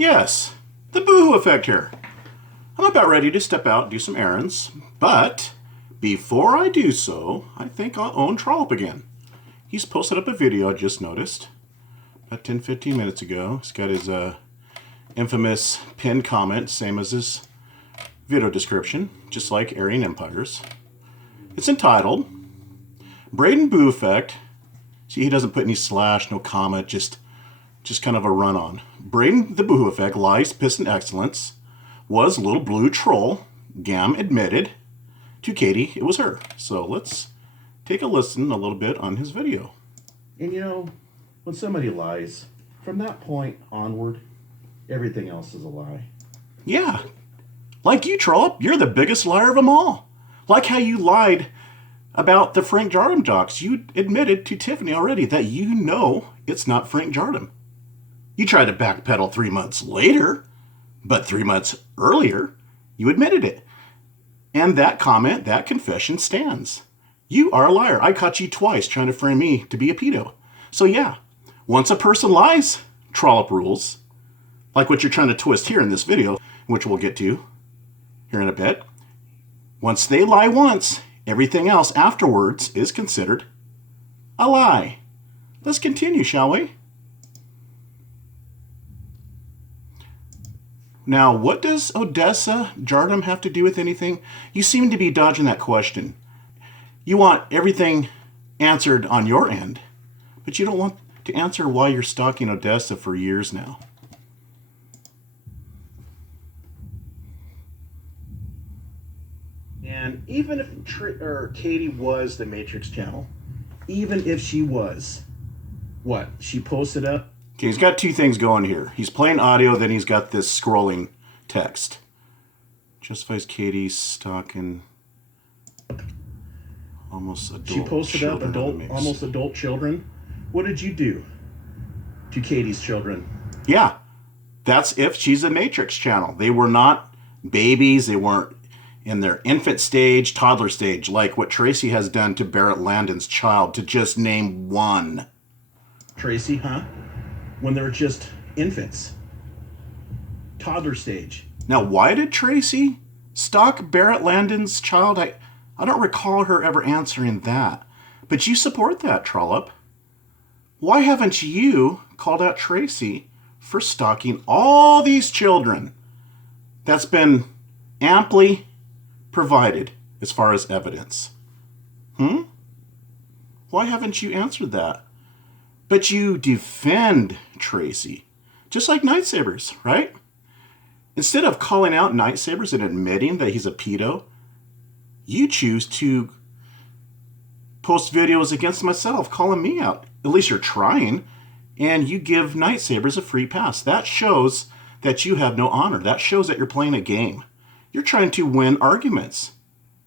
Yes, the boohoo effect here. I'm about ready to step out and do some errands, but before I do so, I think I'll own Trollup again. He's posted up a video I just noticed about 10-15 minutes ago. He's got his infamous pinned comment, same as his video description, just like AryanEmpires. It's entitled Braden Boo Effect. See, he doesn't put any slash, no comma, just kind of a run-on. Braden the Boohoo Effect, lies, piss, and excellence, was little blue troll. Gam admitted to Katie it was her. So let's take a listen a little bit on his video. And you know, when somebody lies, from that point onward, everything else is a lie. Yeah. Like you, Trollup, you're the biggest liar of them all. Like how you lied about the Frank Jardim docs. You admitted to Tiffany already that you know it's not Frank Jardim. You tried to backpedal 3 months later, but 3 months earlier, you admitted it. And that comment, that confession stands. You are a liar. I caught you twice trying to frame me to be a pedo. So yeah, once a person lies, Trollup Rullez, like what you're trying to twist here in this video, which we'll get to here in a bit. Once they lie once, everything else afterwards is considered a lie. Let's continue, shall we? Now, what does Odessa Jardim have to do with anything? You seem to be dodging that question. You want everything answered on your end, but you don't want to answer why you're stalking Odessa for years now. And even if Katie was the Matrix channel, even if she was, what? She posted up? Okay, he's got two things going here. He's playing audio, then he's got this scrolling text. Justifies Katie stalking almost adult She posted up almost adult children. What did you do to Katie's children? Yeah, that's if she's a Matrix channel. They were not babies. They weren't in their infant stage, toddler stage, like what Tracy has done to Barrett Landon's child, to just name one. Tracy, huh? When they're just infants. Toddler stage. Now, why did Tracy stalk Barrett Landon's child? I don't recall her ever answering that. But you support that, Trollup. Why haven't you called out Tracy for stalking all these children? That's been amply provided as far as evidence. Why haven't you answered that? But you defend Tracy, just like KnightSabers, right? Instead of calling out KnightSabers and admitting that he's a pedo, you choose to post videos against myself, calling me out. At least you're trying, and you give KnightSabers a free pass. That shows that you have no honor. That shows that you're playing a game. You're trying to win arguments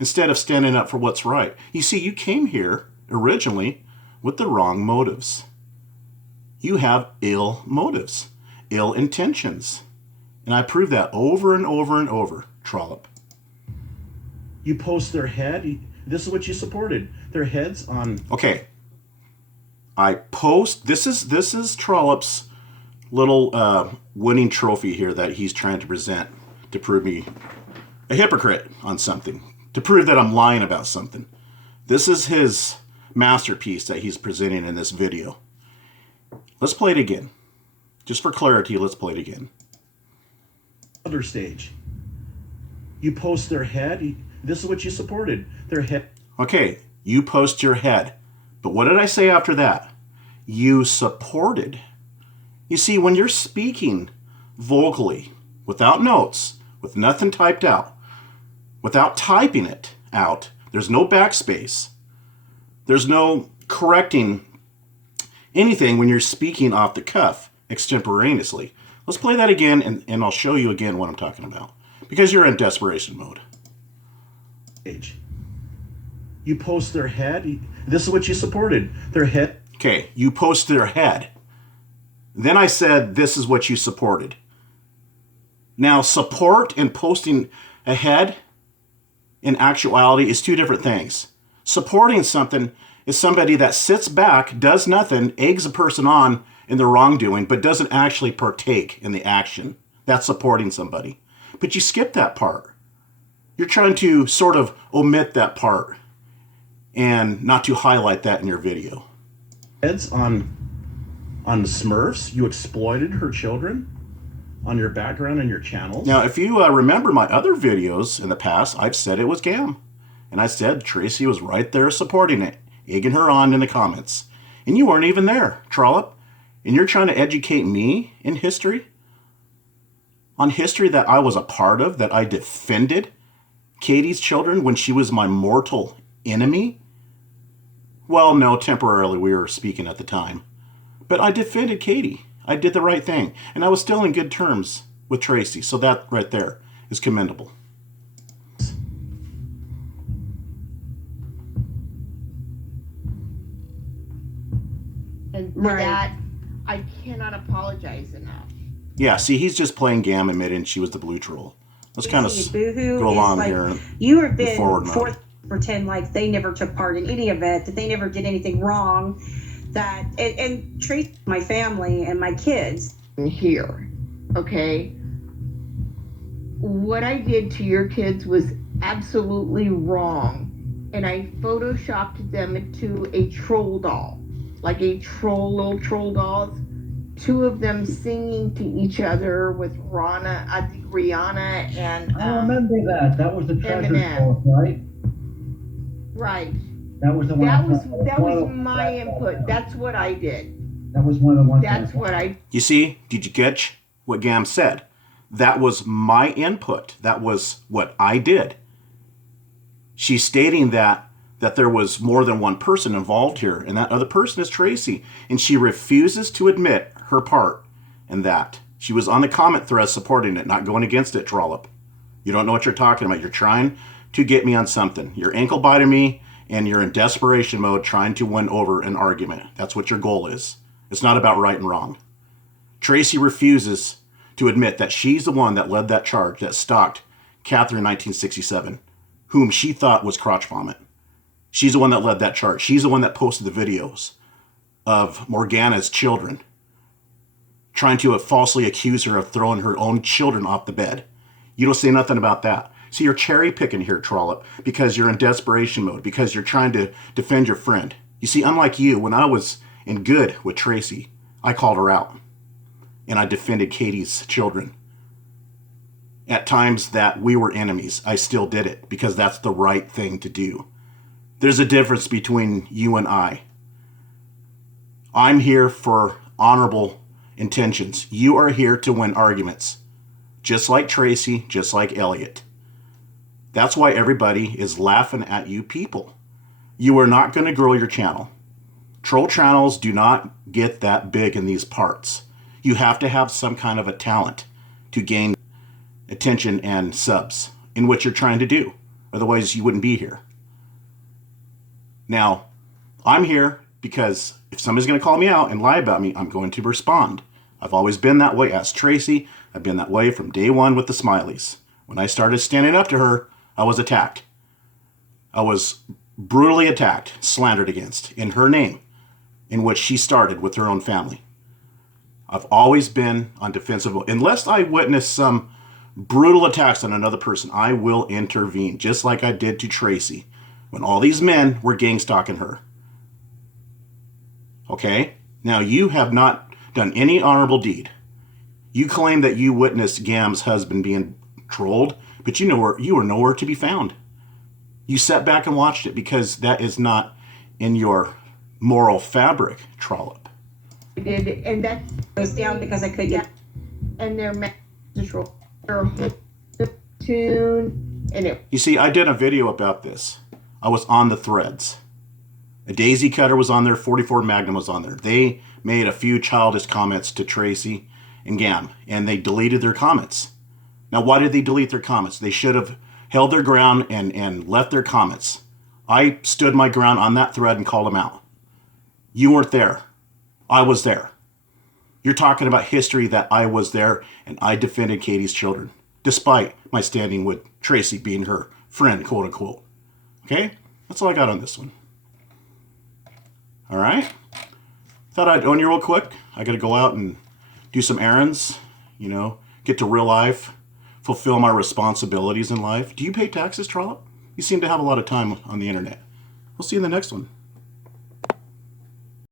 instead of standing up for what's right. You see, you came here originally with the wrong motives. You have ill motives, ill intentions. And I prove that over and over and over, Trollup. You post their head. This is what you supported. Their heads on... Okay. I post... This is Trollup's little winning trophy here that he's trying to present to prove me a hypocrite on something, to prove that I'm lying about something. This is his masterpiece that he's presenting in this video. Let's play it again. Just for clarity, let's play it again. Other stage. You post their head. This is what you supported. Their head. Okay, you post your head. But what did I say after that? You supported. You see, when you're speaking vocally, without notes, with nothing typed out, without typing it out, there's no backspace. There's no correcting anything when you're speaking off the cuff, extemporaneously. Let's play that again, and I'll show you again what I'm talking about. Because you're in desperation mode. You post their head. This is what you supported. Their head. Okay, you post their head. Then I said, this is what you supported. Now, support and posting a head, in actuality, is two different things. Supporting something is somebody that sits back, does nothing, eggs a person on, in the wrongdoing, but doesn't actually partake in the action. That's supporting somebody. But you skip that part. You're trying to sort of omit that part and not to highlight that in your video. On the Smurfs, you exploited her children on your background and your channels. Now, if you remember my other videos in the past, I've said it was Gam. And I said Tracy was right there supporting it, egging her on in the comments. And you weren't even there, Trollup. And you're trying to educate me in history? On history that I was a part of, that I defended Katie's children when she was my mortal enemy? Well, no, temporarily we were speaking at the time. But I defended Katie. I did the right thing. And I was still in good terms with Tracy. So that right there is commendable. And for that, I cannot apologize enough. Yeah, see, he's just playing Gam, admitting she was the blue troll. Let's kind of go along like, here. You have been forward forced to pretend like they never took part in any of it, that they never did anything wrong. That and treat my family and my kids Here, okay? What I did to your kids was absolutely wrong. And I photoshopped them into a troll doll. Like a little troll dolls. Two of them singing to each other with Rihanna and I remember that. That was the treasure trove, right? Right. That was the one. That was my input. That's what I did. That was one of the ones. That's what I. You see, did you catch what Gam said? That was my input. That was what I did. She's stating that there was more than one person involved here, and that other person is Tracy, and she refuses to admit her part in that. She was on the comment thread supporting it, not going against it, Trollup. You don't know what you're talking about. You're trying to get me on something. You're ankle biting me, and you're in desperation mode trying to win over an argument. That's what your goal is. It's not about right and wrong. Tracy refuses to admit that she's the one that led that charge that stalked Catherine in 1967, whom she thought was crotch vomit. She's the one that led that charge. She's the one that posted the videos of Morgana's children, trying to falsely accuse her of throwing her own children off the bed. You don't say nothing about that. See, you're cherry picking here, Trollup, because you're in desperation mode, because you're trying to defend your friend. You see, unlike you, when I was in good with Tracy, I called her out, and I defended Katie's children. At times that we were enemies, I still did it, because that's the right thing to do. There's a difference between you and I. I'm here for honorable intentions. You are here to win arguments. Just like Tracy, just like Elliot. That's why everybody is laughing at you people. You are not going to grow your channel. Troll channels do not get that big in these parts. You have to have some kind of a talent to gain attention and subs in what you're trying to do. Otherwise, you wouldn't be here. Now, I'm here because if somebody's going to call me out and lie about me, I'm going to respond. I've always been that way. Ask Tracy. I've been that way from day one with the smileys. When I started standing up to her, I was attacked. I was brutally attacked, slandered against, in her name, in which she started with her own family. I've always been on defensive mode. Unless I witness some brutal attacks on another person, I will intervene, just like I did to Tracy when all these men were gang stalking her. Okay? Now, you have not done any honorable deed. You claim that you witnessed Gam's husband being trolled, but you were nowhere to be found. You sat back and watched it because that is not in your moral fabric, Trollup. I did, and that goes down because I couldn't get. And their tune, and it. You see, I did a video about this. I was on the threads. A daisy cutter was on there, 44 Magnum was on there. They made a few childish comments to Tracy and Gam, and they deleted their comments. Now, why did they delete their comments? They should have held their ground and left their comments. I stood my ground on that thread and called them out. You weren't there. I was there. You're talking about history that I was there and I defended Katie's children, despite my standing with Tracy being her friend, quote unquote. Okay? That's all I got on this one. All right? Thought I'd own you real quick. I got to go out and do some errands, you know, get to real life, fulfill my responsibilities in life. Do you pay taxes, Trollup? You seem to have a lot of time on the internet. We'll see you in the next one.